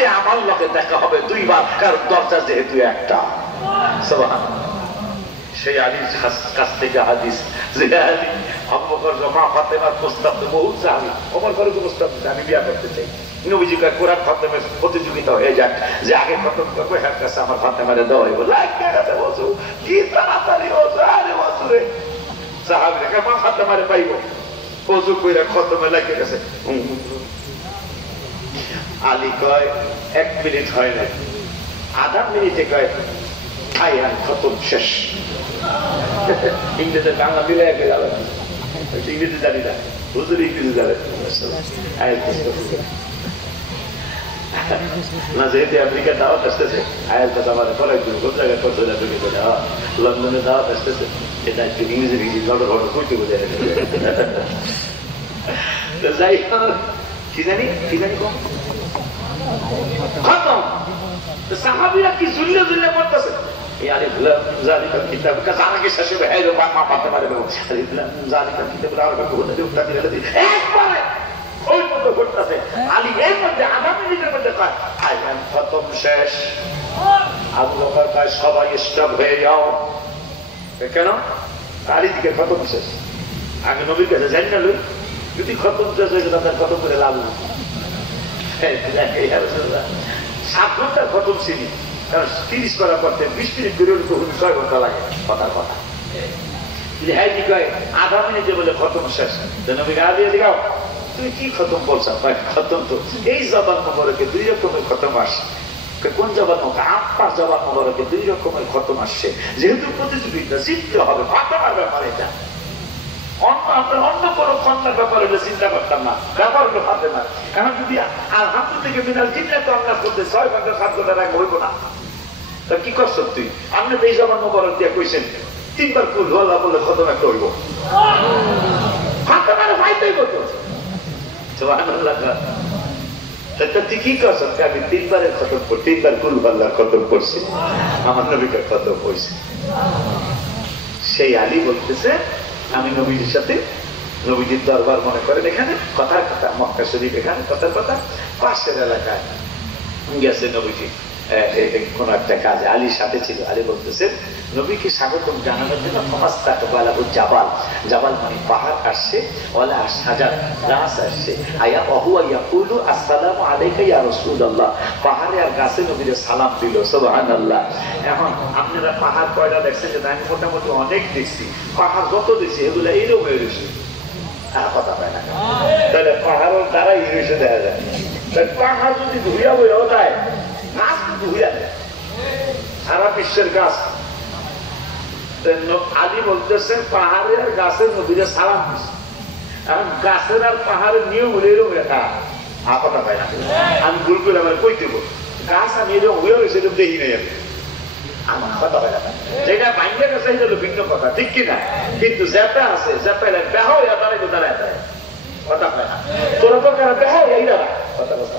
সামনে আমার লোকে দেখা হবে দুইবার, কারণ দরজা যেহেতু একটা। সুবহানাল্লাহ। সেই আলীর কাছ থেকে হাদিস যে আলী আবু বকর জমা ফাতেমার প্রস্তাব তো বহু সাহাবী ওমর করে প্রস্তাব দিতে আমি বিয়ে করতে চাই। নবীজি কয় কোরআন খতমের প্রতিযোগিতা হয়ে যাক, যে আগে খতম করবো হ্যাঁ কাছে আমার ফাতেমারে দেওয়া হইব। লাগবে কাছে বসু কি তাড়াতাড়ি ওজু আরে ওজুরে সাহাবীরা কয় মা ফাতেমারে পাইব। ওজু কইরা খতমে লাগে গেছে। আলী কয় 1 মিনিট হয় না, আধা মিনিটে কয় আয়ান খতম শেষ। ইংরেজি বাংলা মিলে একে যাবে, ইংরেজি জানি না, হুজুর ইংরেজি জানে না। যেহেতু আমেরিকার দাওয়াত আসতেছে, আয়াত কথা মানে পরে কোন জায়গায় করতে লন্ডনে দাওয়াত আসতেছে, এটা একটু ইংরেজি ঘটর ঘটর করতে বোঝা। যাই কি জানি খতম। সাহাবীরা কি জুল্লে জুল্লে পড়তেছে, সবাই স্টপ হয়ে যাও। কেন? আলী দিকে খতম শেষ। আগে নবীর কাছে জানি না লই, যদি খতম শেষ হয়ে গেল তার খতম করে লাভ 7 ঘন্টার খতম ছিল, কারণ 30 করা করতে 20 মিনিট করে 6 ঘন্টা লাগে কথার কথা। আধা মিনিটে বলে খতম শেষ। দিগাও তুমি কি খতম বলছো? খতম তো এই জবান মোবারকে 2 রকমের খতম আসে। কোন জবান মুখ? আপনার জবান মোবারকে 2 রকমের খতম আসছে। যেহেতু প্রতিযোগিতা জিততে হবে, ফাতেমার ব্যাপার এটা। অন্য কোনো কন্যার ব্যাপার হলে চিন্তা করতাম না, ব্যাপার হলো ফাতেমার। এখন যদি আলহামদুলিল্লাহ থেকে বিনাল জিতলে তো আমরা করতে 6 ঘন্টা 7 ঘন্টা রাগ হইব না। তা কি করছ তুই? আপনি তো এই জবান মোবারক দিয়ে কইছেন 3 বার কুল আল্লাহ বললে খতম একটা হইব। ফাতেমার ভাইতেই কত সুবহানাল্লাহ। তুই কি করছ? আমি 3 বারের খতম করছি, 3 বার কুল আল্লাহ খতম করছি, আমার নবীকে খতম হয়েছে। সেই আলী বলতেছে আমি নবীজির সাথে, নবীজির দরবার মনে করেন এখানে কথার কথা, মক্কা শরীফ এখানে কথার কথা, পাশের এলাকায় গেছে নবীজি কোন একটা কাজে, আলীর সাথে ছিল। আলী বলতেছে নবীকে স্বাগতম জানানোর জন্য জাবাল, জাবাল মানে পাহাড় আসছে, ওয়ালা সাজাদ গাছ আসছে, আয়া ওহুয়া ইয়াকুলু আসসালামু আলাইকা ইয়া রাসূলুল্লাহ। পাহাড়ে আর গাছে নবীরে সালাম দিল। সুবহানাল্লাহ। এখন আপনারা পাহাড় কয়টা দেখছেন? যে আমি মোটামুটি অনেক দেখছি। পাহাড় যত দেখছি এগুলো এইরকম হয়ে রয়েছে, কথা পায় না। তাহলে পাহাড়ের দ্বারা ইংলিশে দেখা যায়। পাহাড় যদি ধুইয়া বইয়াও যায়, গাছ কিন্তু ধুইয়া দেয়, সারা বিশ্বের গাছ। আলী বলতেছে পাহাড়ের গাছের নদীরে সালাম দিচ্ছে। এখন গাছের আর পাহাড়ের নিয়ম হলে এরকম রেখা, কথা পায় না। আমি ভুল করে আমার কই দেবো, গাছ আমি এরকম হয়ে গেছে এরকম দেখি নাই আমি, আমার কথা পায় না। যেটা বাইরে গেছে সেটা হলো ভিন্ন কথা, ঠিক কিনা? কিন্তু যেটা আছে যেটা বেহা হইয়া দাঁড়াইবো দাঁড়ায় দাঁড়ায়, কথা পায় না। তোর তো কারা বেহা হইয়া দাঁড়া, কথা বলতে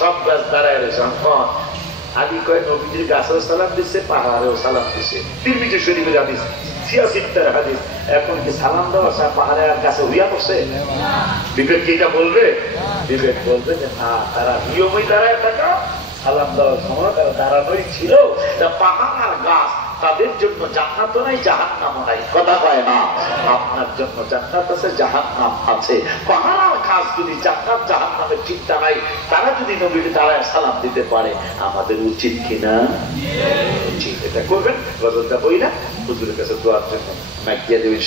সব গাছ দাঁড়ায় রয়েছে। আলী কয় নবীজির গাছেও সালাম দিচ্ছে, পাহাড়েও সালাম দিচ্ছে। তিরমিজি শরীফের হাদিস, 86 হাদিস। এখন কি সালাম দেওয়া পাহাড়ে আর গাছে হইয়া পড়ছে? বিবেক কি এটা বলবে? বিবেক বলবে যে না, তারা নিয়মই দাঁড়ায় থাকা, সালাম দেওয়ার সময় তারা দাঁড়ানোই ছিল। পাহাড় আর গাছ তাদের জন্য জান্নাতও নাই, জাহান্নামও নাই, কথা পায় না। আপনার জন্য জান্নাত আছে, জাহান্নাম আছে। পাহাড় আর গাছ যদি জান্নাত জাহান্নামের চিন্তা নাই, তারা যদি নবীর দাঁড়ায় সালাম দিতে পারে, আমাদের উচিত কিনা? উচিত। এটা করবেন। গজলটা বই না হুজুরের কাছে দোয়ার জন্য মাইক দিয়ে দেবেন।